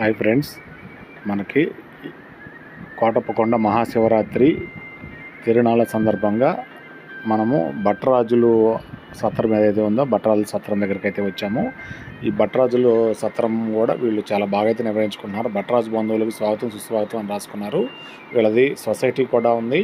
Hi friends. మనకి కోటప్పకొండ మహాశివరాత్రి తిరునాళ్ళ సందర్భంగా మనము భట్టరాజులు సత్రం ఏదైతే ఉందో భట్టరాజుల సత్రం దగ్గరికి అయితే వచ్చాము. ఈ భట్టరాజులు సత్రం కూడా వీళ్ళు చాలా బాగా అయితే నిర్వహించుకుంటున్నారు. భట్టరాజు బంధువులకు స్వాగతం సుస్వాగతం అని రాసుకున్నారు. వీళ్ళది సొసైటీ కూడా ఉంది.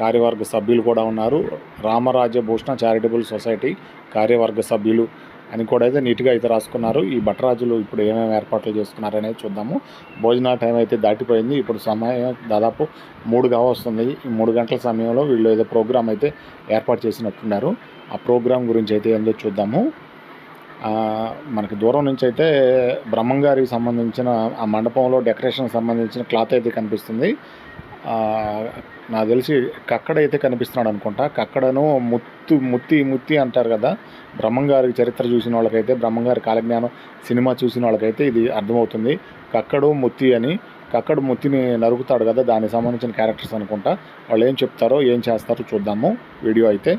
కార్యవర్గ సభ్యులు కూడా ఉన్నారు. రామరాజ్య భూషణ చారిటబుల్ సొసైటీ కార్యవర్గ సభ్యులు అని కూడా అయితే నీట్గా అయితే రాసుకున్నారు. ఈ భట్టరాజులు ఇప్పుడు ఏమేమి ఏర్పాట్లు చేసుకున్నారు అనేది చూద్దాము. భోజన టైం అయితే దాటిపోయింది. ఇప్పుడు సమయం దాదాపు మూడుగా వస్తుంది ఈ మూడు గంటల సమయంలో వీళ్ళు ఏదో ప్రోగ్రామ్ అయితే ఏర్పాటు చేసినట్టున్నారు. ఆ ప్రోగ్రాం గురించి అయితే ఏందో చూద్దాము. మనకి దూరం నుంచి అయితే బ్రహ్మంగారికి సంబంధించిన ఆ మండపంలో డెకరేషన్ సంబంధించిన క్లాత్ అయితే కనిపిస్తుంది. నాకు తెలిసి కక్కడ అయితే కనిపిస్తున్నాడు అనుకుంటా. కక్కడను ముత్తు ముత్తి ముత్తి అంటారు కదా. బ్రహ్మంగారి చరిత్ర చూసిన వాళ్ళకైతే బ్రహ్మంగారి కాలజ్ఞానం సినిమా చూసిన వాళ్ళకైతే ఇది అర్థమవుతుంది. కక్కడు ముత్తి అని కక్కడు ముత్తిని నరుకుతాడు కదా దానికి సంబంధించిన క్యారెక్టర్స్ అనుకుంటా. వాళ్ళు ఏం చెప్తారో ఏం చేస్తారో చూద్దాము. వీడియో అయితే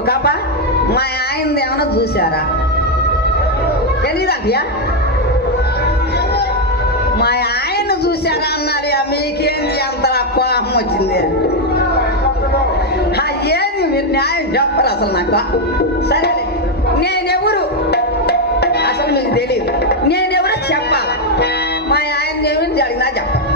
ఒక మా ఆయనది ఏమైనా చూసారా తెలీదండియా మా ఆయన చూసారా అన్నారు మీకేంది అంత కోపం వచ్చింది. ఆ, ఏంది మీరు న్యాయం చెప్పరు అసలు నాకు. సరేలే నేనెవరు? అసలు మీకు తెలియదు నేనెవరో చెప్పాలా. మా ఆయన ఏమి జరిగినా చెప్పాలి.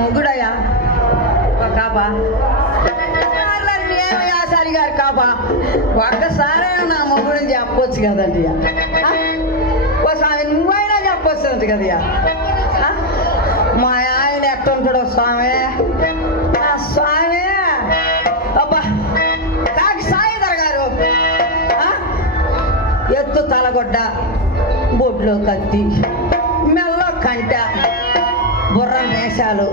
మొగుడయా కాపా. ఆసారి గారు కాపా? ఒక్కసారైనా నా మొగుడిని చెప్పొచ్చు కదండి స్వామి నువ్వైనా చెప్పొచ్చు కదయ్యా మా ఆయన ఎట్టుంటాడు స్వామి? మా స్వామి? అబ్బా కాకి సాయిధర్ గారు. ఎత్తు తలగొడ్డ బొడ్లో కత్తి మెల్ల కంట. బుర్రం వేషాలు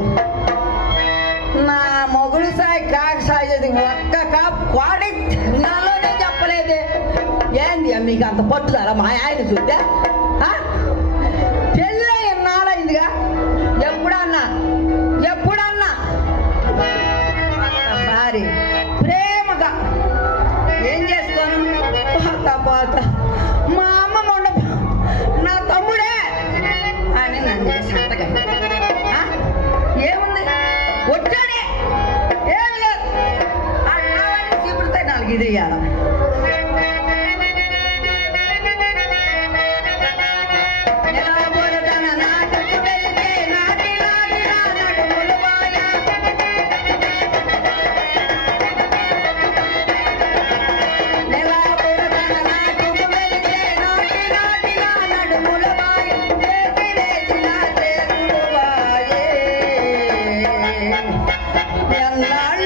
నా మొగుడు సాయి కాకి సాయేది ఒక్క కాప్ కోడి నాలోనే చెప్పలేదే. ఏంది మీకు అంత పట్టుదల మా ఆయన చూస్తే? la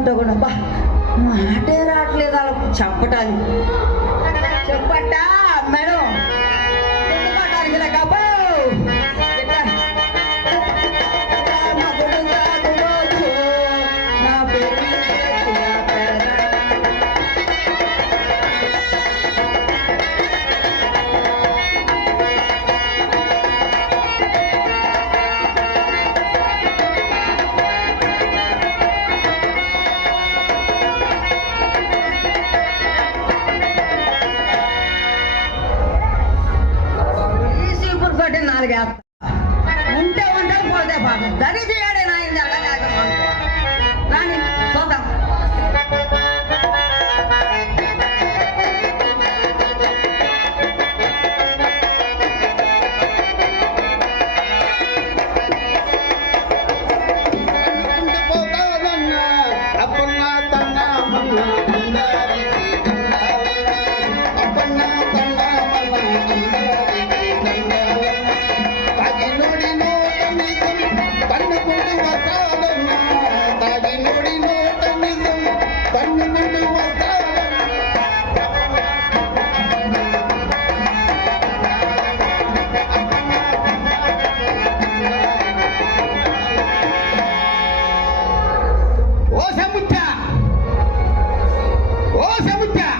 కాపునట్టు కూడా. బా మాటే రావట్లేదు అలా చెప్పటానికి చెప్పట్టా మేడం. ఓ సముద్ర ఏం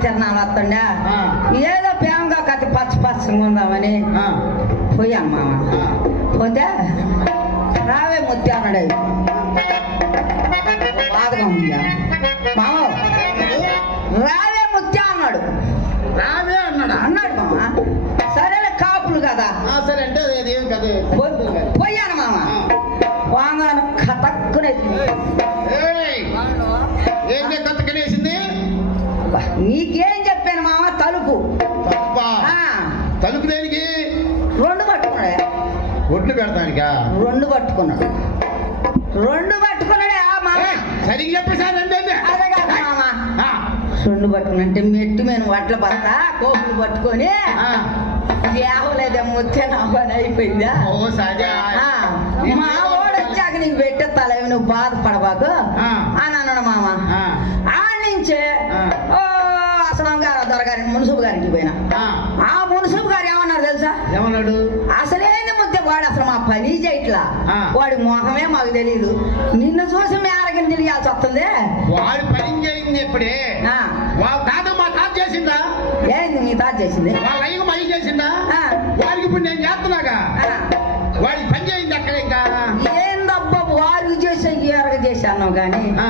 తిరణాలు వస్తుండే. ఏదో ప్రేమగా కత్తి పచ్చ పచ్చగా ఉందామని మామ. ఆ. పోతే రావే ముత్తి అన్నాడు. బాధగా ఉందా మామ రావే ముత్తి అన్నాడు. రావే అన్నాడా? అన్నాడు మామ. సరేలే కాపులు కదా. సరే అంటే పెడతానికా రెండు పట్టుకున్నాడు. రెండు పట్టుకున్నాడే మామ. సరిగ్గా చెప్పేసాను అంటే మామ. రెండు పట్టుకున్నంటే మెట్టు మీద వడ్ల పడత కోపులు పట్టుకొని లేవలేదే ముత్తే నా పని అయిపోయిందా? మా వాడు వచ్చాక నీకు పెట్టే తల నువ్వు బాధపడబాకు. అని అన్నాడు మామ. ఆ. నుంచే. ఓ అసలు గారు దొరగారి మున్సిపు గారికి పోయినా. ఆ, మున్సిపు గారు ఏమన్నారు తెలుసా? ఏమన్నాడు? అసలేని ముద్ద వాడు అసలు మా పని చేయట్లా. వాడి మొహమే మాకు తెలియదు నిన్ను చూసి మేరకి తెలియాల్సి వస్తుంది? వాడు పని చేయింది ఇప్పుడే. ఆ, వాళ్ళ తాత మా తాత చేసిందా? ఏంది నీ తాత చేసింది. వాళ్ళ అయ్యకు మా అయ్య చేసిందా? వాడికి ఇప్పుడు నేను చేస్తున్నాగా? ఆ. వాడికి పని చేయింది అక్కడ ఇంకా? ఏందబ్బా వారు చేసే చేశాను కానీ ఆ,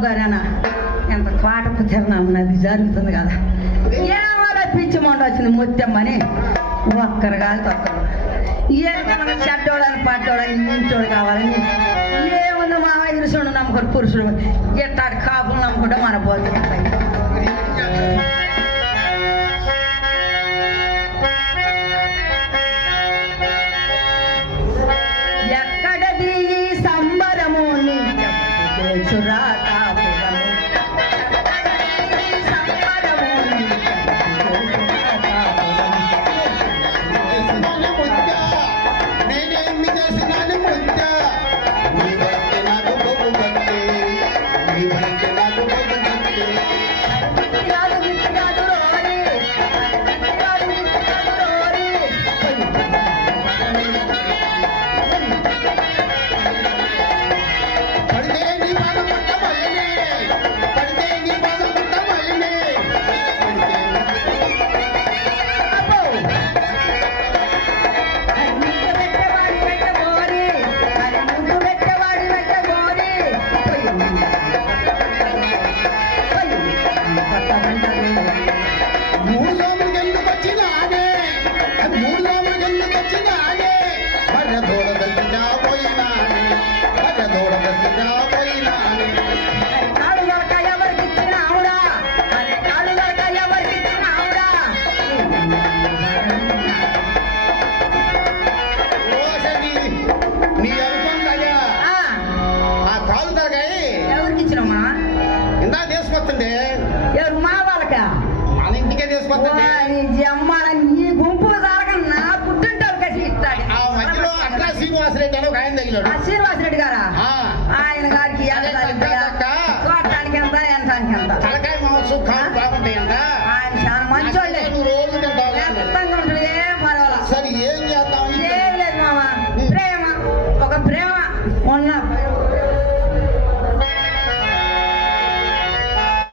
ఏ గారైనా ఎంత పాటకు తిరణం జరుగుతుంది కదా. ఏమో పిచ్చి మొండ వచ్చింది ముత్యమ్మని? ఒక్కరు కాదు తొక్కరు ఏమన్నా చెడ్డోడని పడ్డోడని నించోడు కావాలని? ఏముంది మా ఇరుసుడు నమ్ముకొని పురుషుడు? ఎట్టాడు కాపులు నమ్ముకుంటే మన పోతుంది